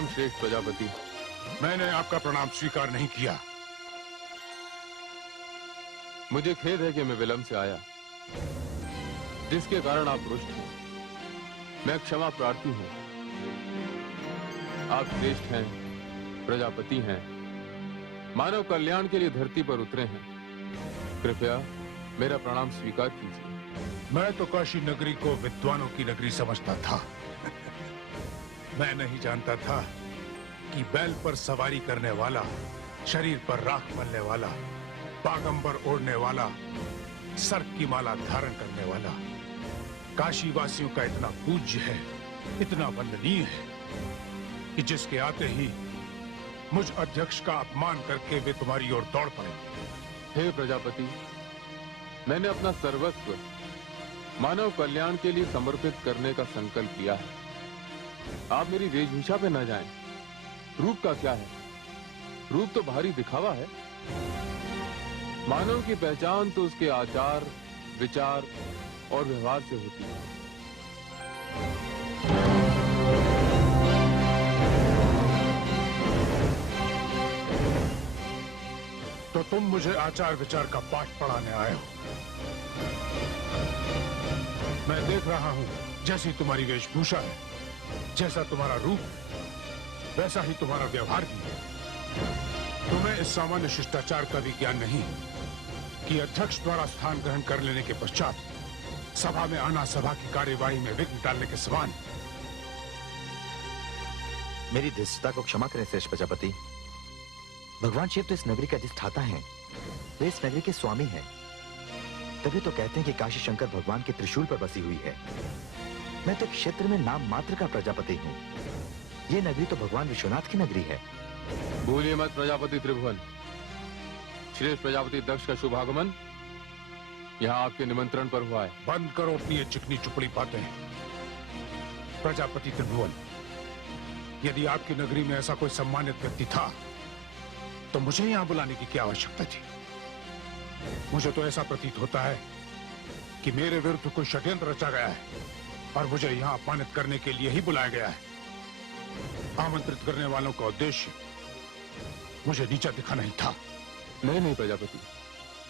प्रणाम श्रेष्ठ प्रजापति। मैंने आपका प्रणाम स्वीकार नहीं किया। मुझे खेद है कि मैं विलंब से आया, जिसके कारण आप रुष्ट हैं। मैं क्षमा प्रार्थी हूं। आप श्रेष्ठ हैं, प्रजापति हैं, मानव कल्याण के लिए धरती पर उतरे हैं। कृपया मेरा प्रणाम स्वीकार कीजिए। मैं तो काशी नगरी को विद्वानों की नगरी समझता था। मैं नहीं जानता था कि बैल पर सवारी करने वाला, शरीर पर राख मलने वाला, बागंबर ओढ़ने वाला, सर्प की माला धारण करने वाला काशी वासियों का इतना पूज्य है, इतना वंदनीय है कि जिसके आते ही मुझ अध्यक्ष का अपमान करके वे तुम्हारी ओर दौड़ पड़े। हे प्रजापति, मैंने अपना सर्वस्व मानव कल्याण के लिए समर्पित करने का संकल्प किया है। आप मेरी वेशभूषा पे न जाएं। रूप का क्या है? रूप तो बाहरी दिखावा है। मानव की पहचान तो उसके आचार, विचार और व्यवहार से होती है। तो तुम मुझे आचार विचार का पाठ पढ़ाने आए हो। मैं देख रहा हूं, जैसी तुम्हारी वेशभूषा है, जैसा तुम्हारा रूप, वैसा ही तुम्हारा व्यवहार भी है। तुम्हें इस सामान्य शिष्टाचार का भी ज्ञान नहीं कि अध्यक्ष द्वारा स्थान ग्रहण कर लेने के पश्चात सभा में आना सभा की कार्यवाही में विघ्न डालने के समान। मेरी धृष्टता को क्षमा करें श्रेष्ठ प्रजापति। भगवान शिव तो इस नगरी का अधिष्ठाता हैं, वे इस नगरी के स्वामी हैं। तभी तो कहते हैं कि काशी शंकर भगवान के त्रिशूल पर बसी हुई है। मैं तो क्षेत्र में नाम मात्र का प्रजापति हूँ। ये नगरी तो भगवान विश्वनाथ की नगरी है। भूलिए मत प्रजापति त्रिभुवन। श्रेष्ठ प्रजापति दक्ष का शुभ आगमन यहाँ आपके निमंत्रण पर हुआ है। बंद करो अपनी ये चिकनी चुपड़ी बातें। प्रजापति त्रिभुवन, यदि आपकी नगरी में ऐसा कोई सम्मानित व्यक्ति था तो मुझे यहां बुलाने की क्या आवश्यकता थी? मुझे तो ऐसा प्रतीत होता है कि मेरे विरुद्ध कोई षड्यंत्र रचा गया है और मुझे यहां अपमानित करने के लिए ही बुलाया गया है। आमंत्रित करने वालों का उद्देश्य मुझे नीचा दिखाना ही था। नहीं प्रजापति,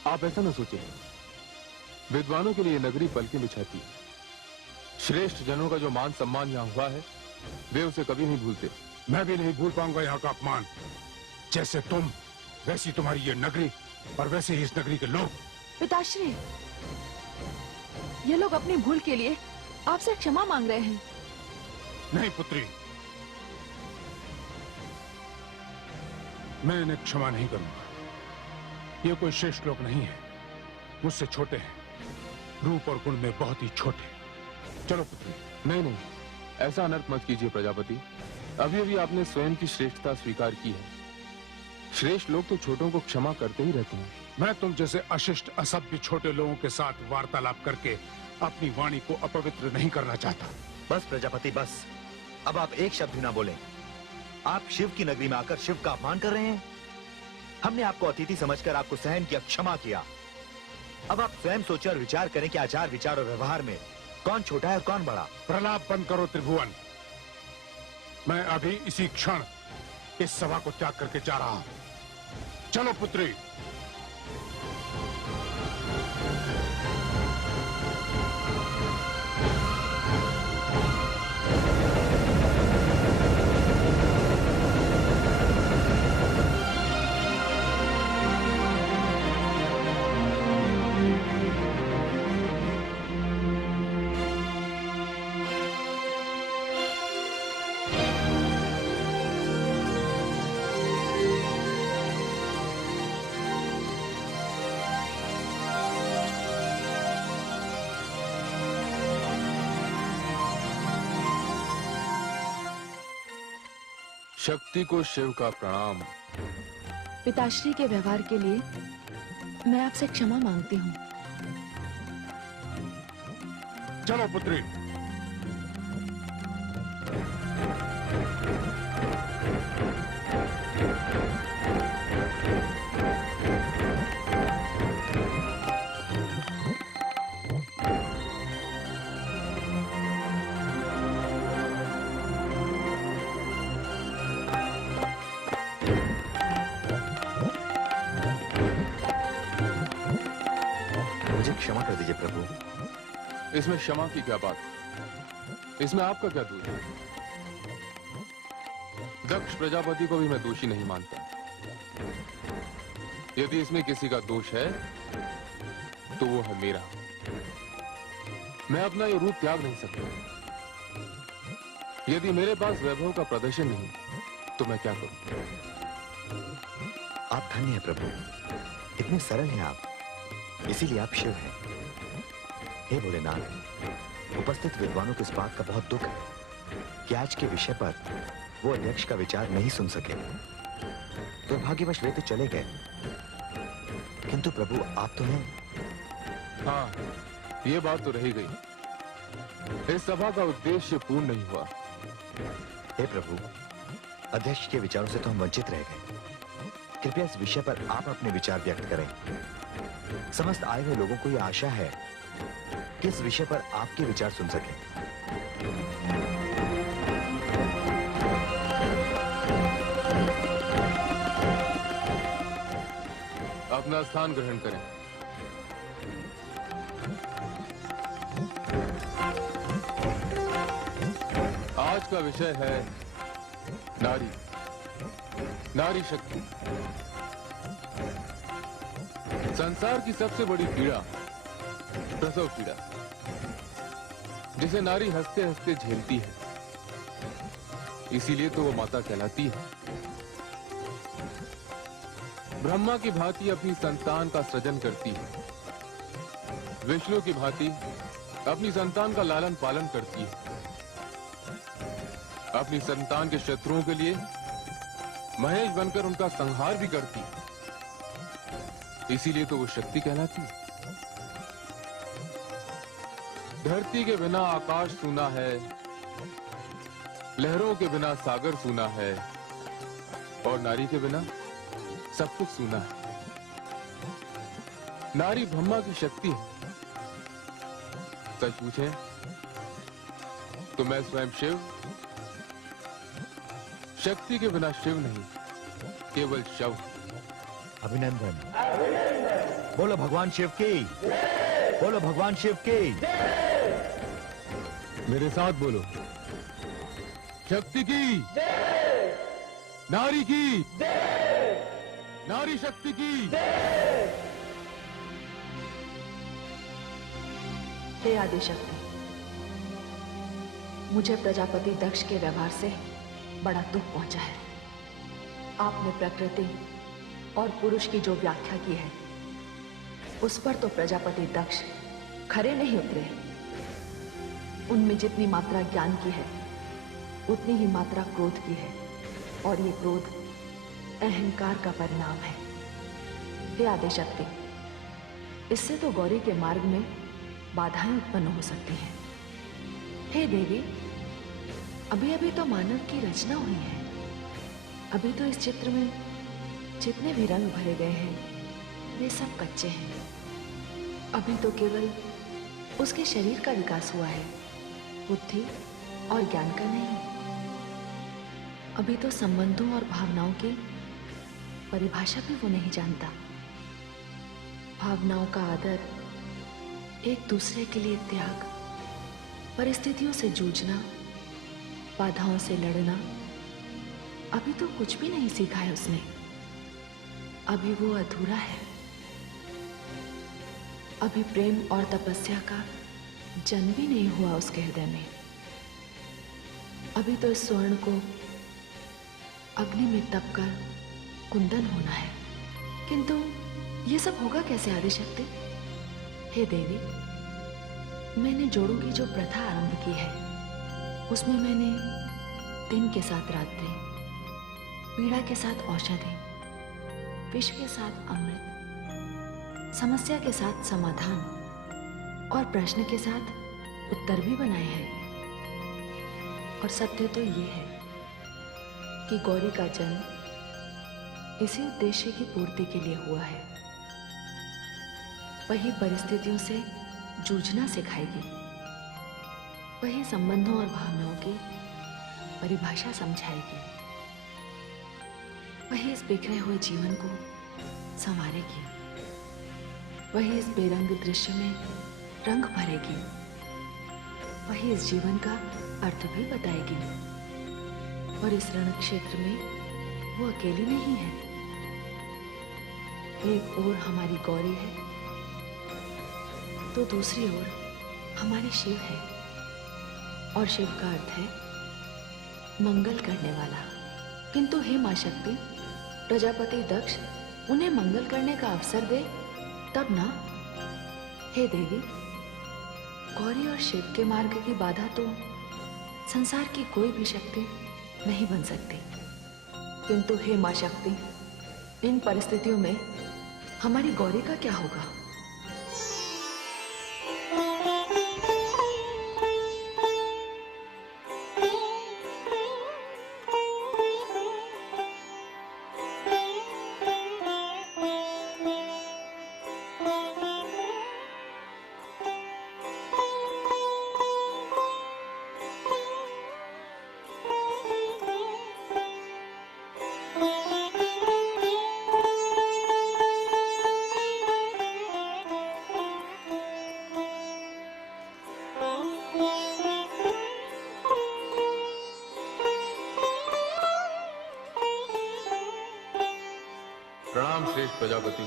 आप ऐसा न सोचें। विद्वानों के लिए नगरी पलकें बिछाती है। श्रेष्ठ जनों का जो मान सम्मान यहाँ हुआ है, वे उसे कभी नहीं भूलते। मैं भी नहीं भूल पाऊंगा यहाँ का अपमान। जैसे तुम, वैसी तुम्हारी ये नगरी और वैसे ही इस नगरी के लोग। पिताश्री, ये लोग अपनी भूल के लिए आपसे क्षमा मांग रहे हैं। नहीं पुत्री, मैं इन्हें क्षमा नहीं करूंगा। ये कोई श्रेष्ठ लोग नहीं है, मुझसे छोटे हैं, रूप और गुण में बहुत ही छोटे। चलो पुत्री। नहीं, ऐसा अनर्थ मत कीजिए प्रजापति। अभी अभी आपने स्वयं की श्रेष्ठता स्वीकार की है। श्रेष्ठ लोग तो छोटों को क्षमा करते ही रहते हैं। मैं तुम जैसे अशिष्ट असभ्य छोटे लोगों के साथ वार्तालाप करके अपनी वाणी को अपवित्र नहीं करना चाहता। बस प्रजापति बस, अब आप एक शब्द भी ना बोलें। आप शिव की नगरी में आकर शिव का अपमान कर रहे हैं। हमने आपको अतिथि समझकर आपको सहन किया, क्षमा किया। अब आप स्वयं सोचें और विचार करें कि आचार विचार और व्यवहार में कौन छोटा है और कौन बड़ा। प्रलाप बंद करो त्रिभुवन। मैं अभी इसी क्षण इस सभा को त्याग करके जा रहा हूं। चलो पुत्री। शक्ति को शिव का प्रणाम। पिताश्री के व्यवहार के लिए मैं आपसे क्षमा मांगती हूँ। चलो पुत्री। कर दीजिए प्रभु। इसमें क्षमा की क्या बात? इसमें आपका क्या दोष है? दक्ष प्रजापति को भी मैं दोषी नहीं मानता। यदि इसमें किसी का दोष है तो वो है मेरा। मैं अपना ये रूप त्याग नहीं सकता। यदि मेरे पास वैभव का प्रदर्शन नहीं तो मैं क्या करूं? आप धन्य हैं प्रभु, इतने सरल हैं आप, इसीलिए आप शिव हैं। हे भोलेनाथ, उपस्थित विद्वानों को इस बात का बहुत दुख है कि आज के विषय पर वो अध्यक्ष का विचार नहीं सुन सके। दुर्भाग्यवश वे तो चले गए, किंतु प्रभु आप तो हैं। हाँ, ये बात तो रही गई। इस सभा का उद्देश्य पूर्ण नहीं हुआ। हे प्रभु, अध्यक्ष के विचारों से तो हम वंचित रह गए। कृपया इस विषय पर आप अपने विचार व्यक्त करें। समस्त आए हुए लोगों को यह आशा है कि इस विषय पर आपके विचार सुन सकें। अपना स्थान ग्रहण करें। आज का विषय है नारी, नारी शक्ति। संसार की सबसे बड़ी पीड़ा प्रसव पीड़ा, जिसे नारी हंसते हंसते झेलती है। इसीलिए तो वो माता कहलाती है। ब्रह्मा की भांति अपनी संतान का सृजन करती है, विष्णु की भांति अपनी संतान का लालन पालन करती है, अपनी संतान के शत्रुओं के लिए महेश बनकर उनका संहार भी करती है। इसीलिए तो वो शक्ति कहलाती है। धरती के बिना आकाश सूना है, लहरों के बिना सागर सूना है, और नारी के बिना सब कुछ सूना है। नारी ब्रह्मा की शक्ति है। सच पूछे तो मैं स्वयं शिव, शक्ति के बिना शिव नहीं, केवल शव। अभिनंदन। बोलो भगवान शिव की, बोलो भगवान शिव की। मेरे साथ बोलो, शक्ति की, नारी की, नारी शक्ति की। हे आदिशक्ति, मुझे प्रजापति दक्ष के व्यवहार से बड़ा दुख पहुंचा है। आपने प्रकृति और पुरुष की जो व्याख्या की है, उस पर तो प्रजापति दक्ष खरे नहीं उतरे। उनमें जितनी मात्रा ज्ञान की है, उतनी ही मात्रा क्रोध की है, और ये क्रोध अहंकार का परिणाम है। हे आदिशक्ति, इससे तो गौरी के मार्ग में बाधाएं उत्पन्न हो सकती हैं। हे देवी, अभी अभी तो मानव की रचना हुई है। अभी तो इस चित्र में जितने भी रंग भरे गए हैं, वे सब कच्चे हैं। अभी तो केवल उसके शरीर का विकास हुआ है, बुद्धि और ज्ञान का नहीं। अभी तो संबंधों और भावनाओं की परिभाषा भी वो नहीं जानता। भावनाओं का आदर, एक दूसरे के लिए त्याग, परिस्थितियों से जूझना, बाधाओं से लड़ना, अभी तो कुछ भी नहीं सीखा है उसने। अभी वो अधूरा है। अभी प्रेम और तपस्या का जन्म भी नहीं हुआ उसके हृदय में। अभी तो इस स्वर्ण को अग्नि में तपकर कुंदन होना है। किंतु ये सब होगा कैसे आदिशक्ति? हे देवी, मैंने जोड़ों की जो प्रथा आरंभ की है, उसमें मैंने दिन के साथ रात्रि, पीड़ा के साथ औषधि, विष के साथ अमृत, समस्या के साथ समाधान और प्रश्न के साथ उत्तर भी बनाए हैं। और सत्य तो ये है कि गौरी का जन्म इसी उद्देश्य की पूर्ति के लिए हुआ है। वही परिस्थितियों से जूझना सिखाएगी, वही संबंधों और भावनाओं की परिभाषा समझाएगी, वही इस बिखरे हुए जीवन को संवारेगी, वही इस बेरंग दृश्य में रंग भरेगी, वही इस जीवन का अर्थ भी बताएगी। और इस रण क्षेत्र में वो अकेली नहीं है। एक ओर हमारी गौरी है तो दूसरी ओर हमारे शिव है। और शिव का अर्थ है मंगल करने वाला। किंतु हे मां शक्ति, प्रजापति दक्ष उन्हें मंगल करने का अवसर दे तब ना। हे देवी, गौरी और शिव के मार्ग की बाधा तो संसार की कोई भी शक्ति नहीं बन सकती। किंतु हे मां शक्ति, इन परिस्थितियों में हमारी गौरी का क्या होगा? प्रणाम श्रेष्ठ प्रजापति।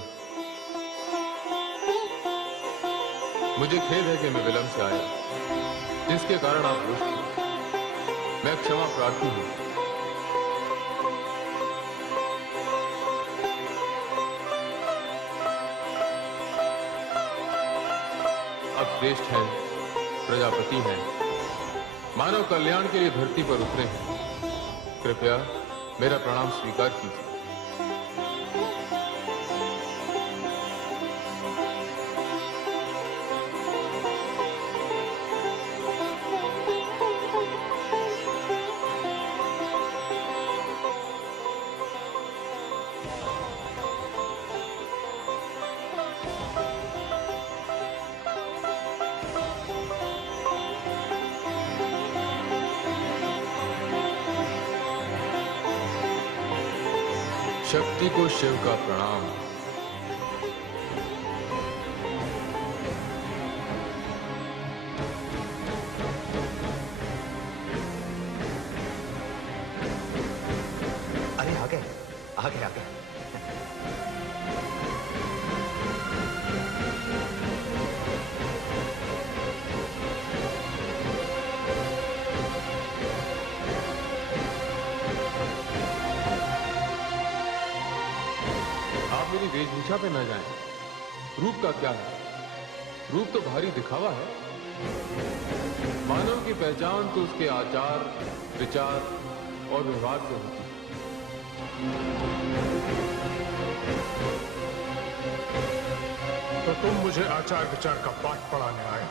मुझे खेद है कि मैं विलंब से आया, जिसके कारण आप रुष्ट हुए। मैं क्षमा प्रार्थी हूं। आप श्रेष्ठ हैं, प्रजापति हैं, मानव कल्याण के लिए धरती पर उतरे हैं। कृपया मेरा प्रणाम स्वीकार कीजिए। शक्ति को शिव का प्रणाम। अरे आ गए, आ गए, आ गए। मेरी वेशभूषा पे न जाएं। रूप का क्या है? रूप तो भारी दिखावा है। मानव की पहचान तो उसके आचार, विचार और व्यवहार से होती है। तो तुम मुझे आचार विचार का पाठ पढ़ाने आए।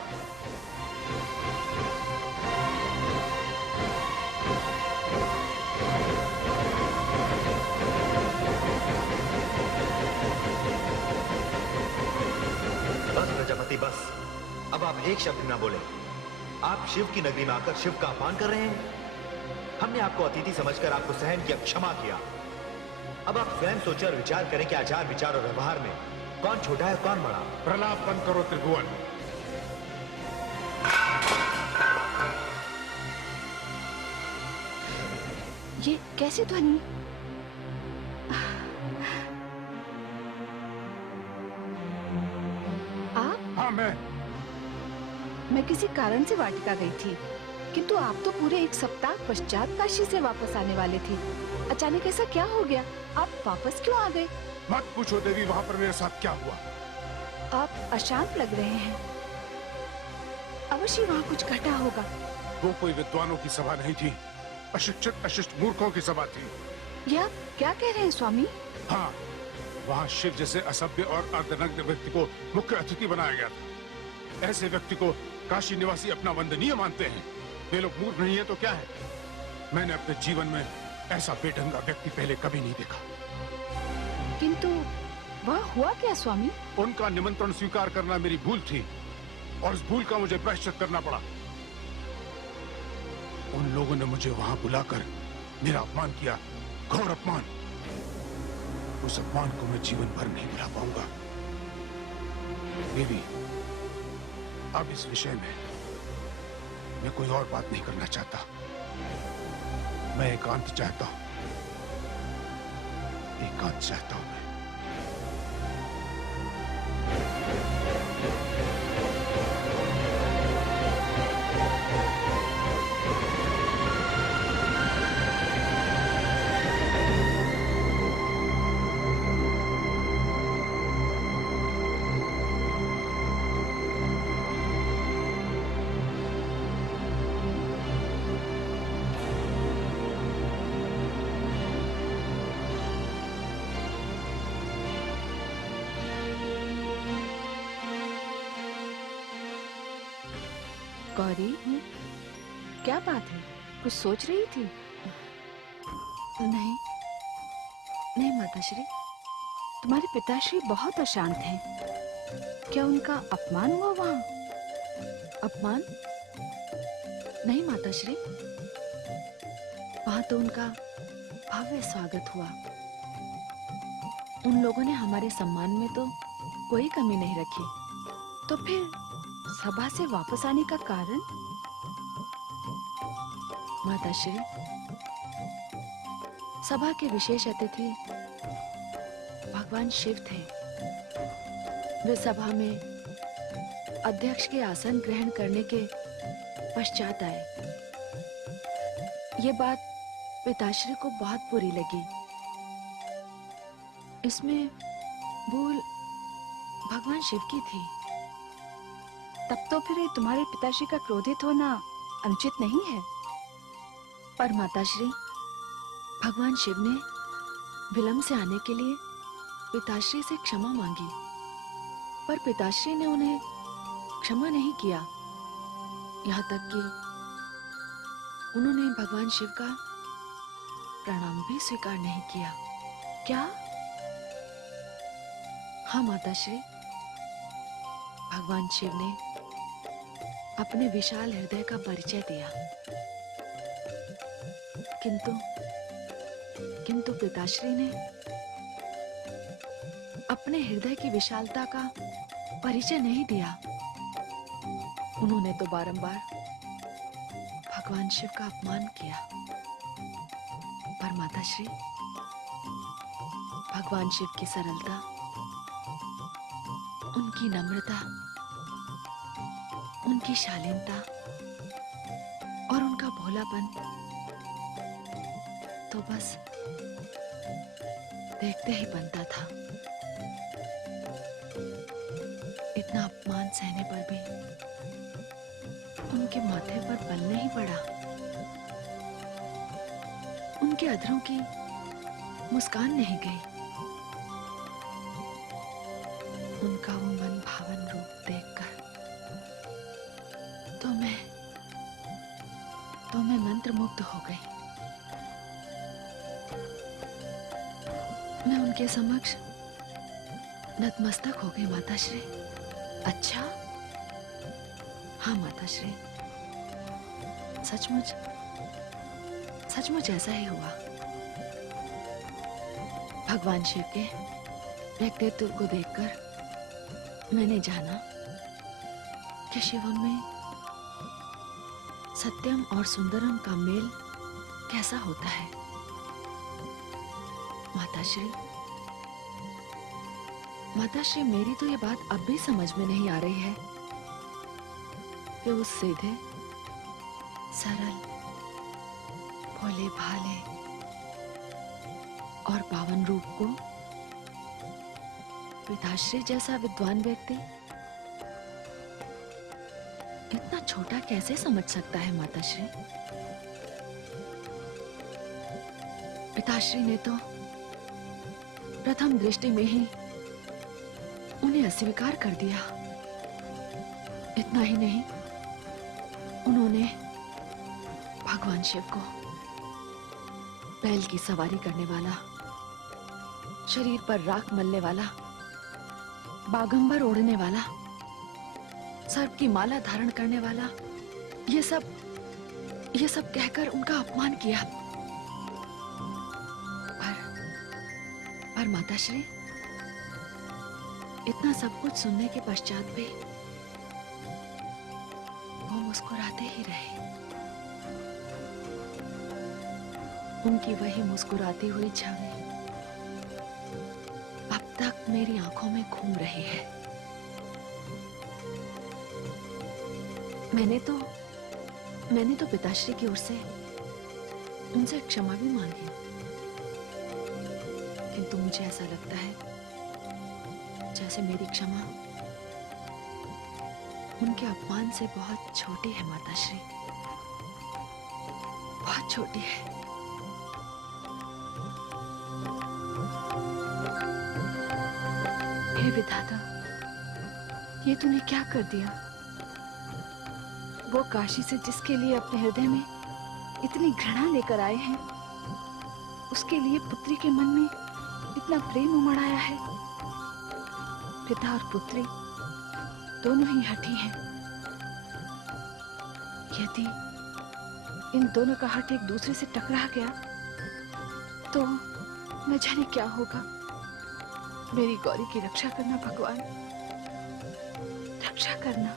बस प्रजापति बस, अब आप एक शब्द ना बोले। आप शिव की नगरी में आकर शिव का अपमान कर रहे हैं। हमने आपको अतिथि समझकर आपको सहन किया, क्षमा किया। अब आप स्वयं सोचें और विचार करें कि आचार विचार और व्यवहार में कौन छोटा है कौन बड़ा। प्रलाप बंद करो त्रिभुवन। ये कैसी ध्वनि? आप? हाँ, मैं किसी कारण से वाटिका गई थी, किंतु आप तो पूरे एक सप्ताह पश्चात काशी से वापस आने वाले थे। अचानक ऐसा क्या हो गया? आप वापस क्यों आ गए? मत पूछो देवी, वहां पर मेरे साथ क्या हुआ। आप अशांत लग रहे हैं। अवश्य वहाँ कुछ घटा होगा। वो कोई विद्वानों की सभा नहीं थी, अशिक्षित अशिष्ट मूर्खों की सभा थी। यह क्या कह रहे हैं स्वामी? हाँ, वहाँ शिव जैसे असभ्य और अर्धनग्न व्यक्ति को मुख्य अतिथि बनाया गया था। ऐसे व्यक्ति को काशी निवासी अपना वंदनीय मानते हैं। वे लोग मूर्ख नहीं है तो क्या है? मैंने अपने जीवन में ऐसा बेढंगा व्यक्ति पहले कभी नहीं देखा। किंतु वह हुआ क्या स्वामी? उनका निमंत्रण स्वीकार करना मेरी भूल थी और उस भूल का मुझे प्रायश्चित करना पड़ा। उन लोगों ने मुझे वहां बुलाकर मेरा अपमान किया, घोर अपमान। उस अपमान को मैं जीवन भर नहीं भुला पाऊंगा। देवी, अब इस विषय में मैं कोई और बात नहीं करना चाहता। मैं एकांत चाहता हूं, एकांत चाहता हूं मैं। गौरी, क्या बात है? कुछ सोच रही थी? नहीं, नहीं माताश्री। तुम्हारे पिताश्री बहुत अशांत हैं। क्या उनका अपमान हुआ वहाँ? अपमान? नहीं माताश्री, वहां तो उनका भव्य स्वागत हुआ। उन लोगों ने हमारे सम्मान में तो कोई कमी नहीं रखी। तो फिर सभा से वापस आने का कारण? माताश्री, सभा के विशेष अतिथि भगवान शिव थे। वे सभा में अध्यक्ष के आसन ग्रहण करने के पश्चात आए। ये बात पिताश्री को बहुत बुरी लगी। इसमें भूल भगवान शिव की थी। तब तो फिर तुम्हारे पिताश्री का क्रोधित होना अनुचित नहीं है। पर माताश्री, भगवान शिव ने विलंब से आने के लिए पिताश्री से क्षमा मांगी, पर पिताश्री ने उन्हें क्षमा नहीं किया। यहाँ तक कि उन्होंने भगवान शिव का प्रणाम भी स्वीकार नहीं किया। क्या? हाँ माताश्री, भगवान शिव ने अपने विशाल हृदय का परिचय दिया, किंतु पिताश्री ने अपने हृदय की विशालता का परिचय नहीं दिया। उन्होंने तो बारंबार भगवान शिव का अपमान किया। पर माताश्री, भगवान शिव की सरलता, उनकी नम्रता, उनकी शालीनता और उनका भोलापन तो बस देखते ही बनता था। इतना अपमान सहने पर भी उनके माथे पर बल नहीं पड़ा। उनके अधरों की मुस्कान नहीं गई। उनका वो मन भावन रूप देखकर तो मैं मंत्रमुग्ध हो गई। मैं उनके समक्ष नतमस्तक हो गई माताश्री। अच्छा? हाँ माताश्री, सचमुच सचमुच ऐसा ही हुआ। भगवान शिव के व्यक्तित्व को देखकर मैंने जाना कि शिवम में सत्यम और सुंदरम का मेल कैसा होता है। माताश्री, मेरी तो ये बात अब भी समझ में नहीं आ रही है कि उस सीधे, सरल, भोले भाले और पावन रूप को पिताश्री जैसा विद्वान व्यक्ति इतना छोटा कैसे समझ सकता है। माताश्री, पिताश्री ने तो प्रथम दृष्टि में ही उन्हें अस्वीकार कर दिया। इतना ही नहीं, उन्होंने भगवान शिव को बैल की सवारी करने वाला, शरीर पर राख मलने वाला, बागंबर ओढ़ने वाला, सर्प की माला धारण करने वाला, ये सब कहकर उनका अपमान किया। पर माताश्री, इतना सब कुछ सुनने के पश्चात भी मुस्कुराते ही रहे। उनकी वही मुस्कुराती हुई छवि अब तक मेरी आंखों में घूम रही है। मैंने तो पिताश्री की ओर से उनसे क्षमा भी मांगी, किंतु मुझे ऐसा लगता है जैसे मेरी क्षमा उनके अपमान से बहुत छोटी है माताश्री, बहुत छोटी है। हे विधाता, ये तूने क्या कर दिया? वो काशी से जिसके लिए अपने हृदय में इतनी घृणा लेकर आए हैं, उसके लिए पुत्री के मन में इतना प्रेम उमड़ आया है। पिता और पुत्री दोनों ही हठी हैं। यदि इन दोनों का हट एक दूसरे से टकरा गया तो न जाने क्या होगा। मेरी गौरी की रक्षा करना भगवान, रक्षा करना।